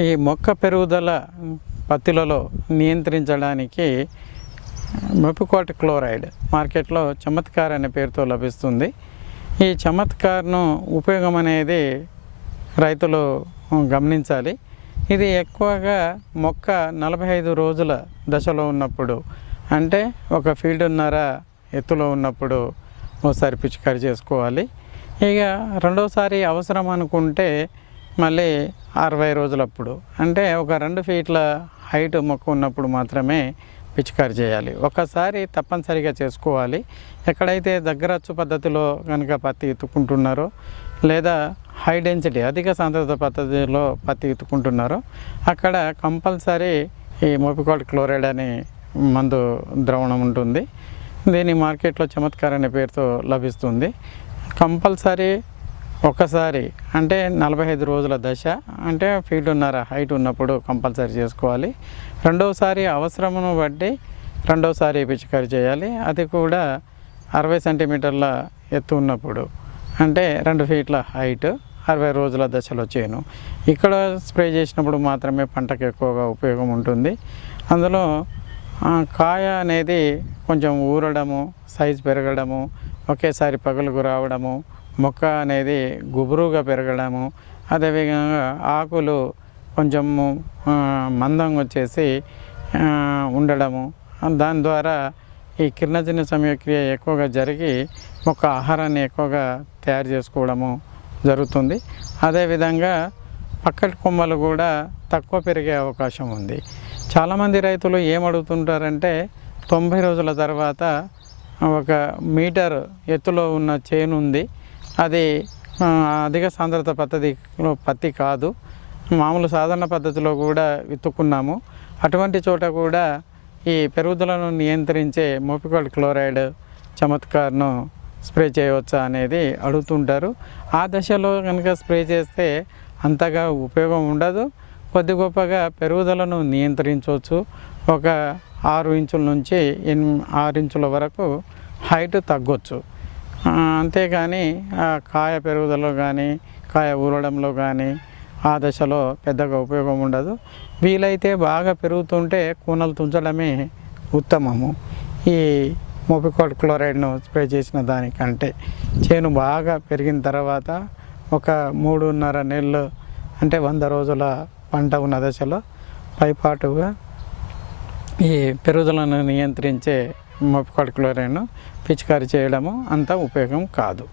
ఈ మొక్క పెరుగుదల పత్తులలో నియంత్రించడానికి మెపికోట్ క్లోరైడ్ మార్కెట్లో చమత్కార్ అనే పేరుతో లభిస్తుంది. ఈ చమత్కార్ను ఉపయోగం అనేది రైతులు గమనించాలి. ఇది ఎక్కువగా మొక్క నలభై ఐదు రోజుల దశలో ఉన్నప్పుడు అంటే ఒక ఫీల్డ్న్నర ఎత్తులో ఉన్నప్పుడు ఒకసారి పిచికారి చేసుకోవాలి. ఇక రెండోసారి అవసరం అనుకుంటే మళ్ళీ అరవై రోజులప్పుడు. అంటే ఒక రెండు ఫీట్ల హైట్ మొక్క ఉన్నప్పుడు మాత్రమే పిచికారి చేయాలి. ఒకసారి తప్పనిసరిగా చేసుకోవాలి. ఎక్కడైతే దగ్గరచ్చు పద్ధతిలో కనుక పత్తి ఎత్తుకుంటున్నారో లేదా హై డెన్సిటీ అధిక సాంద్రత పద్ధతిలో పత్తి ఎత్తుకుంటున్నారో అక్కడ కంపల్సరీ ఈ మోపికోట్ క్లోరైడ్ అనే మందు ద్రవణం ఉంటుంది. దీని మార్కెట్లో చమత్కార్ అనే పేరుతో లభిస్తుంది. కంపల్సరీ ఒక్కసారి అంటే నలభై ఐదు రోజుల దశ అంటే ఫీట్ ఉన్నర హైట్ ఉన్నప్పుడు కంపల్సరీ చేసుకోవాలి. రెండవసారి అవసరమును బట్టి రెండవసారి పిచికారి చేయాలి. అది కూడా అరవై సెంటీమీటర్ల ఎత్తు ఉన్నప్పుడు అంటే రెండు ఫీట్ల హైట్ అరవై రోజుల దశలో చేను. ఇక్కడ స్ప్రే చేసినప్పుడు మాత్రమే పంటకు ఎక్కువగా ఉపయోగం ఉంటుంది. అందులో కాయ అనేది కొంచెం ఊరడము సైజు పెరగడము ఒకేసారి పగులుకు రావడము మొక్క అనేది గుబురుగా పెరగడము అదేవిధంగా ఆకులు కొంచెము మందంగా వచ్చేసి ఉండడము. దాని ద్వారా ఈ కిరణజన్య సమయక్రియ ఎక్కువగా జరిగి మొక్క ఆహారాన్ని ఎక్కువగా తయారు చేసుకోవడము జరుగుతుంది. అదేవిధంగా పక్కటి కొమ్మలు కూడా తక్కువ పెరిగే అవకాశం ఉంది. చాలామంది రైతులు ఏమడుగుతుంటారంటే తొంభై రోజుల తర్వాత ఒక మీటర్ ఎత్తులో ఉన్న చేను ఉంది. అది అధిక సాంద్రత పద్ధతిలో పత్తి కాదు. మామూలు సాధారణ పద్ధతిలో కూడా విత్తుకున్నాము. అటువంటి చోట కూడా ఈ పెరుగుదలను నియంత్రించే మోపికోల్ క్లోరైడ్ చమత్కార్ను స్ప్రే చేయవచ్చా అనేది అడుగుతుంటారు. ఆ దశలో కనుక స్ప్రే చేస్తే అంతగా ఉపయోగం ఉండదు. కొద్ది గొప్పగా పెరుగుదలను నియంత్రించవచ్చు. ఒక ఆరు ఇంచుల నుంచి ఎన్ ఆరు ఇంచుల వరకు హైట్ తగ్గొచ్చు. అంతేకాని ఆ కాయ పెరుగుదలలో కానీ కాయ ఊరడంలో కానీ ఆ దశలో పెద్దగా ఉపయోగం ఉండదు. వీలైతే బాగా పెరుగుతుంటే కూనలు తుంచడమే ఉత్తమము. ఈ మోపికోట్ క్లోరైడ్ను స్ప్రే చేసిన దానికంటే. చేను బాగా పెరిగిన తర్వాత ఒక మూడున్నర నెలలు అంటే వంద రోజుల పంట ఉన్న దశలో పైపాటుగా ఈ పెరుగుదలను నియంత్రించే మోపికోట్ క్లోరైడ్ను పిచికారి చేయడము అంత ఉపయోగం కాదు.